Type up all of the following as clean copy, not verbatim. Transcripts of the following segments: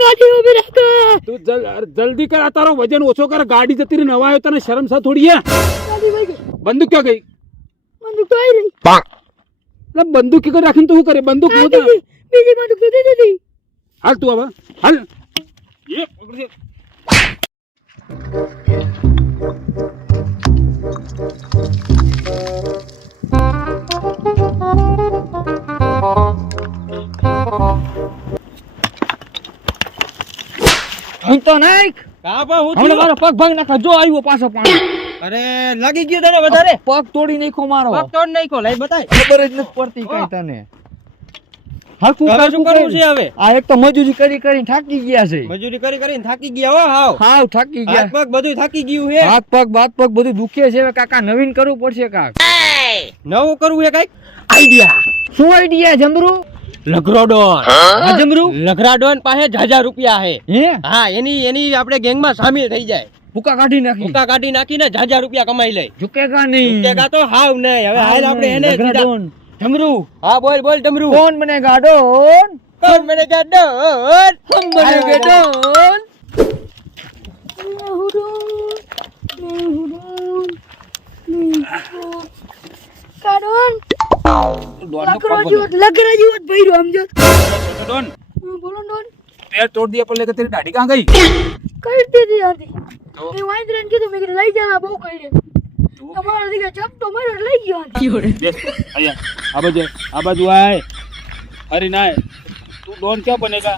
ગાડી ઊભી રાખ તું જલ્દી કર, તારો વજન ઓછો કર, ગાડી જતી રહી, નવા આવ્યો, તને શરમ સા થોડી હે? ગાડી વઈ ગઈ બંદૂક ક્યાં ગઈ? બંદૂક તો આવી રહી એટલે બંદૂક કે રાખીને તો શું કરે? બંદૂક આ નહોતા. બીજી બંદૂક તો દે દીધી હાલ તું હવે હાલ. એ પકડ. તો નાખ કાપા હું હમણાં મારો પગ ભાગ નાખા. જો આવ્યો પાછો પાણી. અરે લાગી ગયું તને વધારે પગ તોડી નાખ્યો મારો. પગ તોડ નાખ્યો લઈ બતાય ખબર જ નથી પડતી કઈ તને. હાકું હવે શું કરવું છે હવે? આ એક તો મજૂરી કરી કરીને થાકી ગયા છે. મજૂરી કરી કરીને થાકી ગયા હો હાવ હાવ થાકી ગયા. હાથ પગ બધું થાકી ગયું હે હાથ પગ બાત પગ બધું દુખે છે. હવે કાકા નવીન કરવું પડશે કાક. નવું કરવું હે કઈક આઈડિયા. શું આઈડિયા જમરૂ? લઘરોડોન જમરૂ લઘરાડોન પાસે જાજા રૂપિયા હે હે હા એની આપણે ગેંગમાં સામેલ થઈ જાય ભૂકા કાઢી નાખી. ભૂકા કાઢી નાખીને જાજા રૂપિયા કમાઈ લે ઝુકેગા નહીં. ઝુકેગા તો હાવ નહીં. હવે હાલ આપણે એને લઘરાડોન. ડમરૂ હા બોલ બોલ ડમરૂ કોણ બનેગા ડોન? કોણ બનેગા ડોન? હમ બનેગે ડોન. કાઢોન ડોનનો પગ લગરા જેવો જ ભર્યો સમજો વળ્યો. ડોન, બોલો ડોન पैर तोड़ दिया पर लेकर तेरी दाढ़ी कहाँ गई? કરી દીધી આથી મેં વાંદરાને કીધું મેં કીધું લઈ જા બહુ કરી તમારા દીકરા ચપટો માર્યો એટલે લઈ ગયો આથી. देख आया आ बाजू आए. अरे ना तू डॉन क्या बनेगा?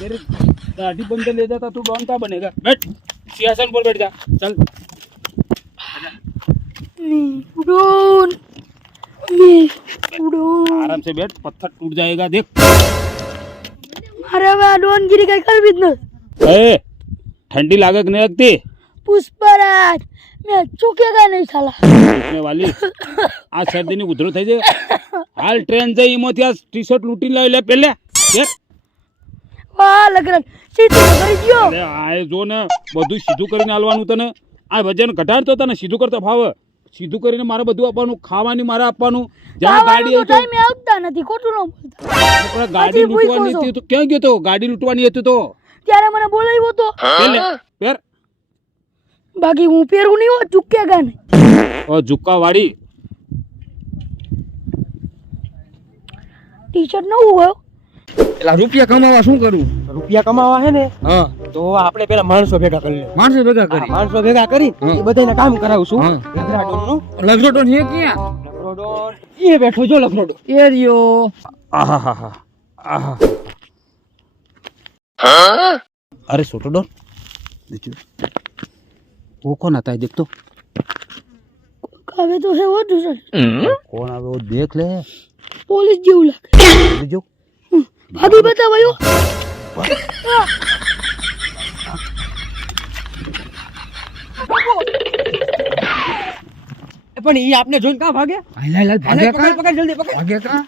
तेरी दाढ़ी बंद ले जाता तू डॉन क्या बनेगा? बैठ सिंहासन पर बैठ जा. चल ડોન ડોન आराम से बैठ, पत्थर टूट जाएगा. देख મારે હવે આ ડોનગીરી કઈ કરવી જ નથી. ए ठंडी लागे कि नहीं लगती? પુષ્પરાજ મેં ચૂકેગા નહીં સાલા. पूछने वाली आ सर्दी ની ઉધરો થઈ જાય. હાલ ટ્રેન જઈ ઈમોથી આ ટી-શર્ટ લૂંટી લઈ લે પેલે. દેખ વાહ લગન સીધું કરી ગયો. અરે આ જો ને બધું સીધું કરીને આલવાનું તને. આ વજન ઘટાડતો તને સીધું કરતા ફાવે. સીધું કરીને મારે બધું આપવાનું, ખાવાની મારે આપવાનું. જ્યાં ગાડી આવી તો ટાઈમે આવતા નથી ખોટું ન બોલતા. પણ ગાડી લૂંટવાની હતી તો ક્યાં ગયો તો? ગાડી લૂંટવાની હતી તો ત્યારે મને બોલાવ્યો તો પેલે પેર બાકી હું પહેરું નહીં હો ચૂકેગા નહીં. ઓ ઝુક્કા વાળી ટી-શર્ટ નવું હોય પેલા રૂપિયા કમાવા શું કરવું? રૂપિયા કમાવા હે ને હા તો આપણે પેલા માણસો ભેગા કરી લે માણસો ભેગા કરી. માણસો ભેગા કરી એ બધાને કામ કરાવશું લઘરાડોનનું. લગરોટોન હે ક્યાં? લઘરોડોન એ બેઠો જો લઘરોડો એ રહ્યો. આહા આહા. अरे छोटो डॉन देखियो वो कौन आता है? देख तो હવે તો હે વો દૂસરો कौन आवे वो देख ले. પોલીસ જેવું લાગે. जो ભાભી બતાવાયો પણ ઈ આપને જોઈને કા ભાગે? હાલ હાલ હાલ ભાગે કા? પકડ જલ્દી પકડ. ભાગે કા?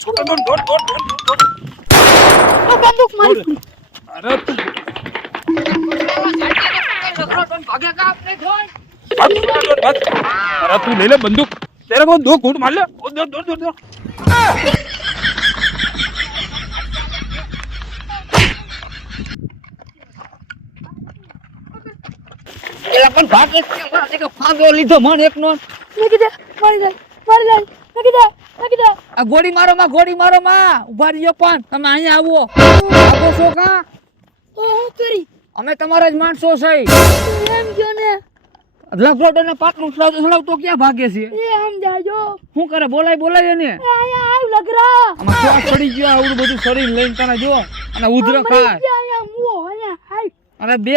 छोटो डॉन डॉन डॉन डॉन. આ બંદૂક મારી. अरे तू ભાગે કા આપને જોઈ? अरे तू ले ले बंदूक. तेरे को 2 घूंट मार ले. ओ दो दो दो दो. એલા પણ ભાગે કે ફાંદો લીધો મન એકનો. મેં કીધું મારી જાય મેં કીધું આ ગોળી મારો માં ઉભા રહ્યો. પણ તમે અહીંયા આવો. આવો છો કા? તો હું કરી અમે તમારા જ માણસો છે. એમ જો ને લફરોડ ને પાટલું સડાવતો ક્યાં ભાગે છે? એ સમજાજો શું કરે? બોલાય ને. અહીંયા આવ લગરા આમાં શ્વાસ પડી ગયો. આવડું બધું શરીર લઈને તને જો. અને ઉધરો ખાય. અહીંયા મુઓ અહીંયા આવ અને બે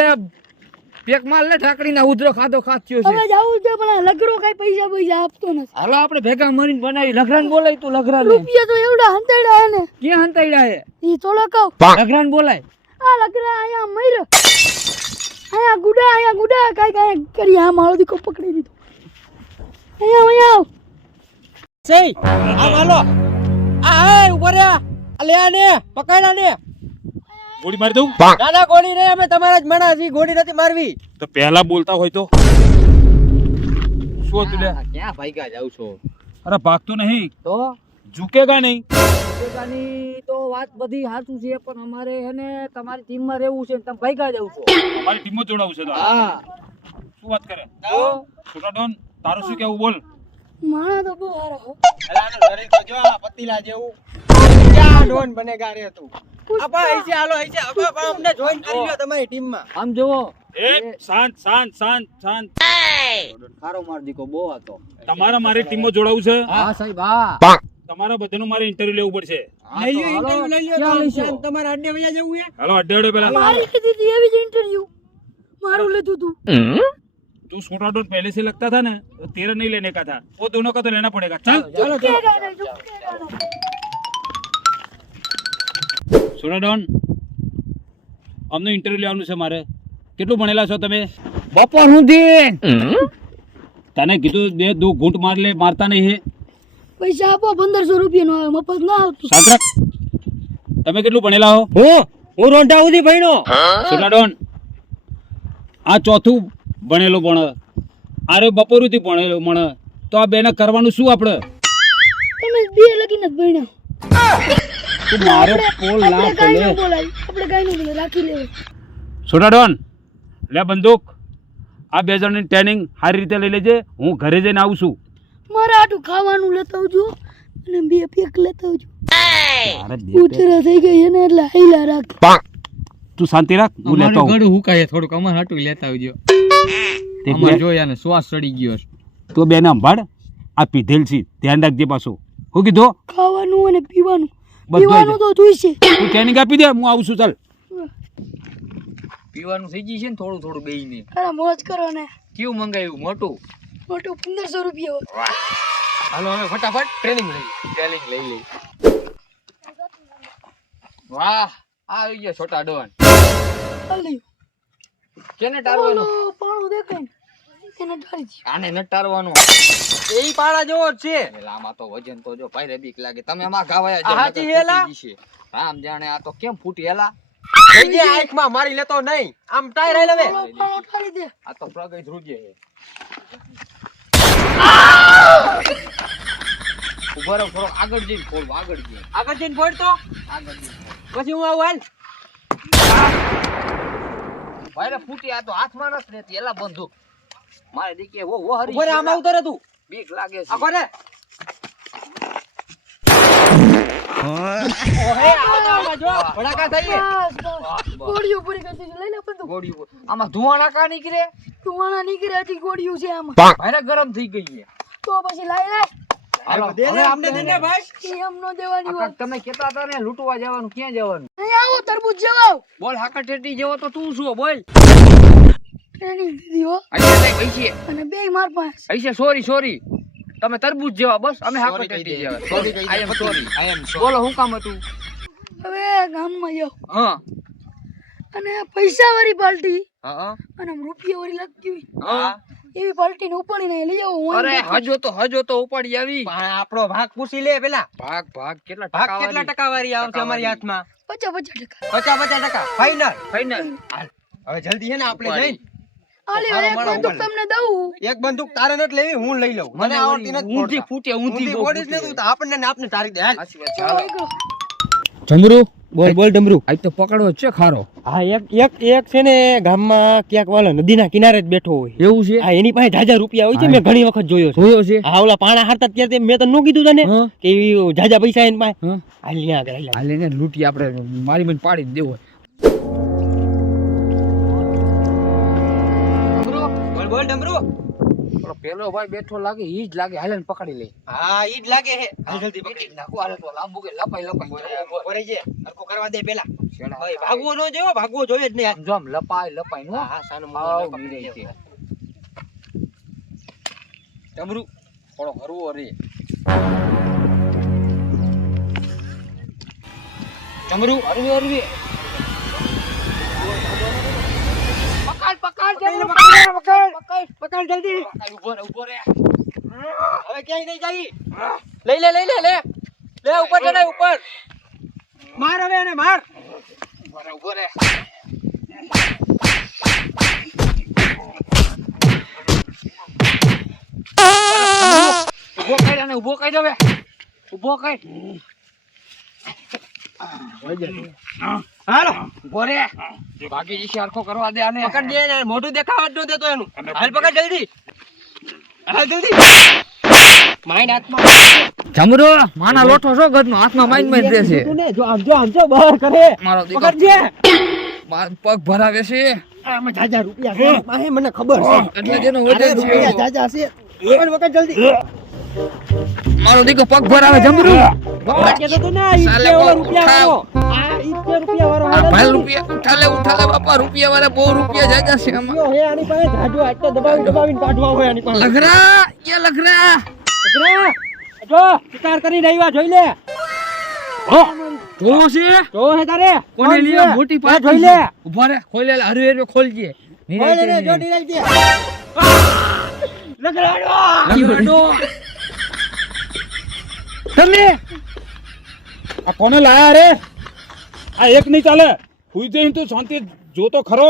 પેક માલ ને ઠાકડીને ઉધરો ખાધો ખાચ્યો છે. હવે જાવું છે પણ લગરો કઈ પૈસા આપતો નથી. હાલો આપણે ભેગા મળીને બનાવી. લઘરાન બોલાય તું લઘરાન. રૂપિયા તો એવડા હંતાડ્યા હે ને ક્યાં હંતાડ્યા હે? ઈ થોડો કહું લઘરાન બોલાય. આ લગરા અહીંયા મર્યો અહીંયા ગુડા કાઈ કરી આ મારો દીકો પકડી દીધો. અહીંયા આવ સઈ આ માલો આ ઉપર આ લે આ ને પકડ આ ને. ગોળી મારી દઉં? દાદા ગોળી રે અમે તમારા જ મણા છી. ગોળી નથી મારવી. તો પહેલા બોલતા હોય તો શું તું લે? ક્યાં ભાગ્યા જાવ છો? અરે ભાગતો નહીં તો ઝુકેગા નહીં. ભેગાની તો વાત બધી સાચું છે પણ અમારે હે ને તમારી ટીમમાં રહેવું છે ને તમે ભેગા જાવ છો અમારી ટીમમાં જોડાવું છે તો હા શું વાત કરે છોટા ડોન તારું શું કેવું બોલ માણા તો બહુ સારા હો. અલાનો શરીર તો જો આ પતીલા જેવું ક્યાં ડોન બનેગા રે તું આપા અહીંથી હાલો અહીંથી આપા અમને જોઈન કરી લ્યો તમારી ટીમમાં આમ જોવો શાંત શાંત શાંત શાંત ખારો માર દીકો બહુ હતો તમારા મારી ટીમમાં જોડાવું છે હા સાહેબ હા તમારા બધાનું મારે ઇન્ટરવ્યુ લેવું પડશે લઈ લ્યો ઇન્ટરવ્યુ લઈ લ્યો ક્યાં તો લઈશો? આમ તમારે અડ્ડે વયા જવું હે હાલો અડ્ડે પેલા મારી લીધી હતી એવી જ ઇન્ટરવ્યુ મારું લીધું તું तू छोटा डॉन पहले से लगता था ना तो तेरा नहीं लेने का था वो दोनों का तो लेना पड़ेगा चल ચાલો झुकेगा नहीं, झुकेगा नहीं. छोटा डॉन અમને ઇન્ટરવ્યુ લેવાનું છે મારે કેટલું ભણેલા છો તમે બપોર સુધી તને કીધું બે દો ઘૂંટ માર લે મારતા નહીં હે પૈસા આપો 1500 રૂપિયા નો આવે મફત ના આવતું શાંત રાખ તમે કેટલું ભણેલા હો હું રોંઢા સુધી ભણ્યો છોટા ડોન આ ચોથું ભણેલો ભણ આરે બપોરથી ભણેલો ભણ તો આ બેને કરવાનું શું આપણે તમે બે લગીને જ ભણ્યા તું મારે પોલ ના આપણે કાંઈ પડે ન બોલાય આપણે કાંઈ ન બોલાય રાખી લેવું છોટા ડોન લે બંદૂક આ બે જણની ટ્રેનિંગ સારી રીતે લઈ લેજે હું ઘરે જઈને આવું છું મારા આટું ખાવાનું લેતા આવજો અને બે પેક લેતા આવજો મારે બે ઉતરા થઈ ગઈ છે ને એટલે હાઈલા રાખ તું શાંતિ રાખ હું લેતો આવું ગળું હુકાય થોડુંક અમાર હાટું લેતા આવજો તે અમાર બે- જોયા ને શ્વાસ ચડી ગયો છે તું બેને સંભાળ આ પીધેલ છે ધ્યાન રાખજે પાછું હું કીધું ખાવાનું અને પીવાનું બધું પીવાનું તો જોઈશે તું ટ્રેનિંગ આપી દે હું આવું છું ચાલ પીવાનું થઈ ગયું છે ને થોડું થોડું બેહીને અરે મોજ કરો ને કેવું મંગાવ્યું મોટું મોટું 1500 રૂપિયા હાલો હવે ફટાફટ ટ્રેનિંગ લઈ લઈ વાહ આવી ગયો છોટા ડોન હાલી કેને ટારવાનો ઓલો પાણું દેખાય ને એને ઢાળી દે આને ન ટારવાનો એ પાડા જેવો જ છે એટલે આમાં તો વજન તો જો ભાઈ બીક લાગે તમે એમાં ગાવાયા આ હાચી હેલા? રામ જાણે આ તો કેમ ફૂટી હેલા થઈ ગયા આંખમાં મારી લેતો નહીં આમ ટાયર આઈ લેવે ઓલો પાણું ઢાળી દે આ તો પ્રગઈ ધ્રુજે છે ઉભો રહો થોડો આગળ જઈને ફોડવું આગળ જઈને આગળ જઈને ફોડતો આગળ જઈને પછી હું આવું હાલ ભાઈ ફૂટી આ તો હાથમાં નથી રહેતી એલા બંદૂક મારે દીકે વો વો હરી ઉભો રે આમ આવતો રે તું બીક લાગે છે આખો રે ઓહે આમાં જો ભડાકા થઈએ બસ બસ ગોળીઓ પૂરી કરી દીધી લઈ લે બધું ગોળીઓ આમાં ધુઆ નાકા નીકળે તુવાના નીકળે હજી ગોળીઓ છે આમાં ભાઈ ગરમ થઈ ગઈ છે તો પછી લાઈ લે હાલો દે હવે ને આમને અમને દે ને ભાઈ એ એમ નો દેવાની આ વાત તમે કહેતા હતા ને લૂંટવા જવાનું ક્યાં જવાનું અહીં આવો તરબૂચ જવાવ બોલ હાકર ટેટી જેવો તો તું શું બોલ ટ્રેનિંગ દીધી હો અહીંયા કઈ છે અને બે માર પાસે અહીં છે સોરી તમે તરબૂચ જેવા બસ અમે હાકર Sorry કહી ટેટી દે. જેવા Sorry કહી દે. I am sorry I am sorry. બોલો હું કામ હતું હવે ગામમાં જાવ હા અને પૈસા વાળી પાર્ટી હા અને આમ રૂપિયા વાળી લાગતી હોય હા એવી પાર્ટી ને ઉપાડીને લઈ આવો હું અરે અહીં હજો તો ઉપાડી આવી પણ આપણો ભાગ પૂછી લે પેલા ભાગ કેટલા ભાગ ટકા કેટલા ટકાવારી આવશે અમારી હાથમાં 50% 50% ફાઈનલ ફાઈનલ હવે જલ્દી છે ને આપણે જઈ આલે મારો એક મારો બંદૂક ઉપાડ. તમને દઉં એક બંદૂક તારે નથી લેવી હું લઈ લઉં મને આવડતી નથી ઊંધી ફોડતા. ફૂટે ઊંધી બહુ ફોડીશ ને ફૂટે. તું તો આપણને ને આપને તારી દે હાલ સાચી વાત છે, હાલો. એકલો જમરૂ બોલ ડમરું આજ તો પકડવો છે ખારો હા એક છે ને ગામમાં ક્યાંક વાળો નદીના કિનારે જ બેઠો હોય એવું છે હા એની પાસે જાજા રૂપિયા હોય છે મેં ઘણી વખત જોયો છે જોયો છે હા ઓલા પાણા હારતા ત્યારે મેં તો ન કીધું તને હા. કે ઈ જાજા પૈસા એની પાસે હા હાલ ન્યા આગળ હાલ. હાલે ને લૂંટી આપણે મારી મને પાડી જ દેવો બોલ ડમરું પેલો ભાઈ બેઠો લાગે ઈ જ લાગે હાલે ને પકડી લે હા ઈ જ લાગે હે હાલ જલ્દી પકડી પકડી નાખો હાલે તો લાંબુ કે લપાઈ બોરાઈ જે હરખો કરવા દે પેલા છેડા. ભાઈ ભાગવો ન જોયો ભાગવો જોઈએ જ નહીં જો આમ લપાઈ નો હા હા સાનું મોં આવ લપાઈ મીરાઈ દે. છે જમરૂ થોડો હરવો રે ડમરું હરવી પકડ જલ્દી ઉભો રે હવે ક્યાંય નહીં જાય લઈ લે લે ઉપર ચડાય ઉપર માર હવે એને માર ઉભો રે ઉભો કર અને ઉભો કર હવે ઉભો કર હાલો બોરે બાકી જે સરખો કરવા દે આને પકડ દે ને મોઢું દેખાવા જ ન દેતો એનું હાલ પકડ જલ્દી હાલ જલ્દી માઈન હાથમાં જમરો માના લોઠો છો ગદનો હાથમાં માઈન દે છે તું ને જો આમ જો બહાર કરે મારો દીકરો પકડ જે પગ ભરાવે છે આમાં જાજા રૂપિયા છે માહે મને ખબર છે એટલે જેનો અરે વજન રૂપિયા છે જાજા છે પકડ જલ્દી મારો દીકરો પગ ભરાવે જમરો બાકી તો ને સાલે ઈ કો રૂપિયા વાળો આ ઈ રૂપિયા વાળો આ ભાઈ રૂપિયા ઉઠા લે બાપા રૂપિયા વાળા બહુ રૂપિયા જાજા છે આમાં હે આની પાસે જાજો આજ તો દબાવીને કાઢવા હોય આની પાસે લગરા છોકરા જો શિકાર કરીને આવ્યા જોઈ લે તો છે જો હે તારે કોને લીએ મોટી પાટ જોઈ લે ઉભા રે ખોઈ લે હરવે હરવે ખોલજે ઓય લે જો નીરાઈ દે લગરાડો તમે આ કોને લાયા રે આ એક નહીં ચાલે હુઈ જઈને તું શાંતિ જોતો ખરો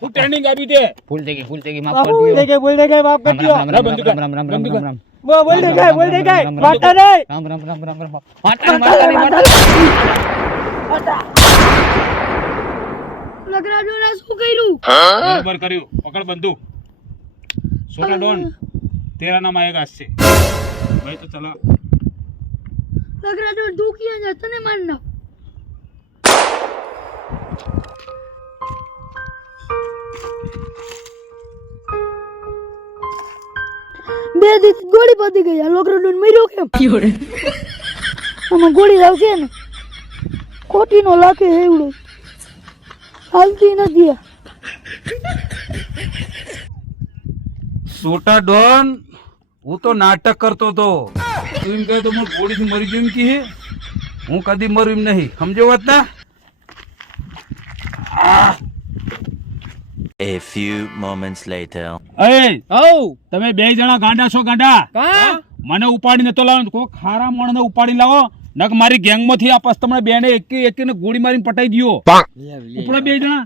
હું ટ્રેનિંગ આપી દે ભૂલ થઈ ગઈ માફ બાપુ કરી દો બોલ દે કે બાપ રામ કટ્યો રામ રામ રામ રામ રામ રામ રામ રામ બોલ દે કે માતા નહીં રામ રામ રામ રામ રામ માતા લગરાડોના શું કર્યું બરાબર કર્યું પકડ બંદૂક છોટા ડોન તેરા નામ આયેગા આજસે ભાઈ તો ચલા લગરાડો દુખિયા છે તને માર ના બે દિવસ ગોળી પતી ગઈ આ લગરાડો મર્યો કેમ આમાં ગોળી આવશે ને કોટીનો લાગે એવડો હાલતી નથી છોટા ડોન હું તો નાટક કરતો તો તું એમ કહે તો હું ગોળીથી મરી ગયું એમ કહે હું કદી મરું એમ નહીં સમજો વાત ના A few moments later. એ તમે બે જણા ગાંડા છો ગાંડા મને ઉપાડીને તો લાવો કોઈ ખારા મોણને ઉપાડી લાવો નક મારી ગેંગમાંથી આ તમને બેને એકે ગોળી મારીને પટાઈ દિયો ઉપડો બે જણા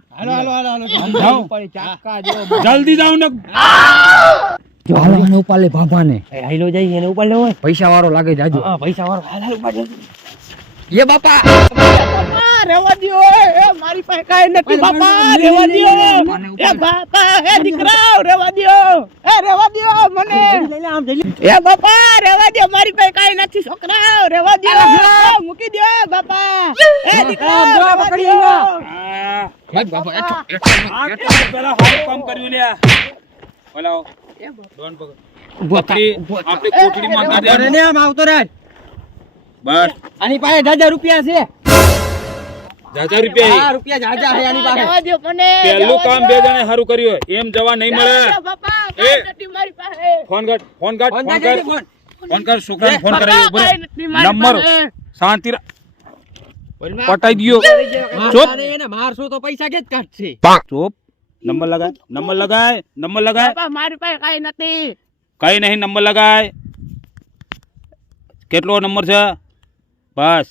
જાઓ. જલ્દી જાઓ ને જો હાલો આને ઉપાડ લે ભાભાને હાઈલો જાય એને ઉપર લેવો પૈસા વાળો લાગે જાજો હા પૈસા વાળો હાલ ઉપર એ બાપા રેવા દ્યો એ મારી પાસે કાઈ નથી બાપા રેવા દ્યો એ બાપા એ દીકરા રેવા દ્યો મને એ બાપા રેવા દ્યો મારી પાસે કાઈ નથી છોકરા રેવા દ્યો મૂકી દ્યો બાપા એ દીકરા રેવા દ્યો ભાઈ બાપા પેલા હારું કામ કર્યું લ્યા બોલાવો ડોન પકડી આપણે કોટડીમાં કાઢે ને આમ આવતો રાજ બસ આની પાસે 1000 રૂપિયા છે 1000 રૂપિયા હા રૂપિયા જાજા છે આની પાસે રેવા દ્યો મને પહેલું કામ બે જણે સારું કર્યું એમ જવા નહીં મળે બાપા એ. કાઈ નથી મારી પાસે ફોન કર ફોન કર ફોન કર છોકરાને ફોન બાપા, કરાવી કાઈ નથી મારી નંબર પાસે. શાંતિ પટાઈ દિયો ચૂપ એને મારશો તો પૈસા કે જ કાઢશે ચૂપ નંબર લગાય બાપા મારી પાસે કાઈ નથી કઈ નહીં નંબર લગાય કેટલો નંબર છે બસ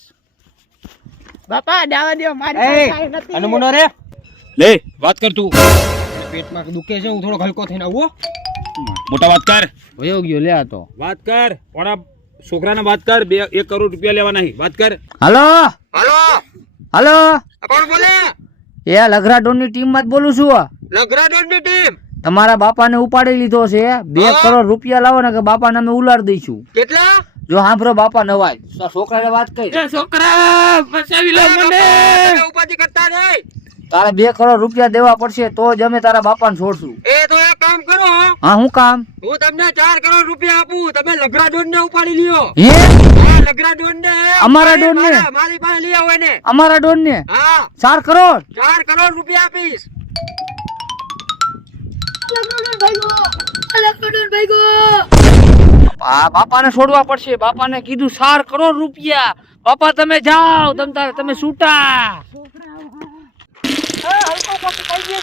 બાપા દાવા દ્યો મારી પાસે કાઈ નથી અનમુનો રે લે વાત કર તું પેટમાં દુખે છે હું થોડો હલકો થઈને આવું મોટા વાત કર વયો ગયો લે આ તો વાત કર ઓના છોકરાને વાત કર 1 કરોડ રૂપિયા લેવા નહીં વાત કર હાલો હાલો કોણ બોલે એ લગરાડોનની ટીમ માં જ બોલું છું લગરાડોનની ટીમ તમારા બાપાને ઉપાડી લીધો છે 2 કરોડ રૂપિયા લાવો ને કે બાપાને અમે ઉલાડી દઈશું કેટલા જો સાંભળો બાપા નવાય તો છોકરાને વાત કરી છોકરા બચાવી લો મને ઉપાધિ કરતા નહીં તારે 2 કરોડ રૂપિયા દેવા પડશે તો જ અમે તારા બાપાને છોડશું એ તો એક કામ કરો હા હું કામ હું તમને 4 કરોડ રૂપિયા આપું તમે લગરાડોન ને ઉપાડી લ્યો હે હા લગરાડોન ને અમારા ડોન ને? મારી પાસે લઈ આવો એને અમારા ડોન ને હા 4 કરોડ 4 કરોડ રૂપિયા આપીશ લગરાડો ભાઈગો બાપાને છોડવા પડશે બાપાને કીધું 4 કરોડ રૂપિયા બાપા તમે જાઓ તમે છૂટા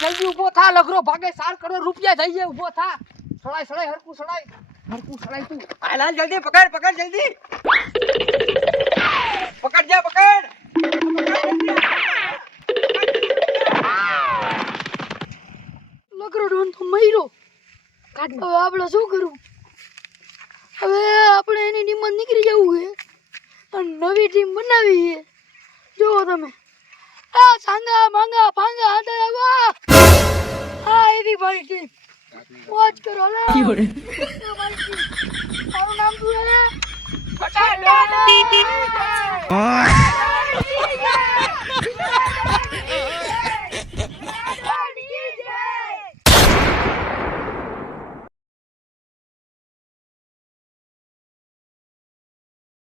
જલ્દી ઉભો થા લગરો ભાગે 4 કરોડ રૂપિયા થઈ જાય ઉભો થા સડાય હરકું સડાય તું હાલ જલ્દી પકડ જલ્દી પકડ જા પકડ લગરાડો તો મર્યો હવે આપણે શું કરવું હવે આપણે એની નિમત નીકળી જવું છે અને નવી ટીમ બનાવી છે જુઓ તમે આ સાંગા માંગા ભાંગા આડા આવા આ એવી મારી ટીમ મોજ કરો લે મારી ટીમ તારું નામ શું છે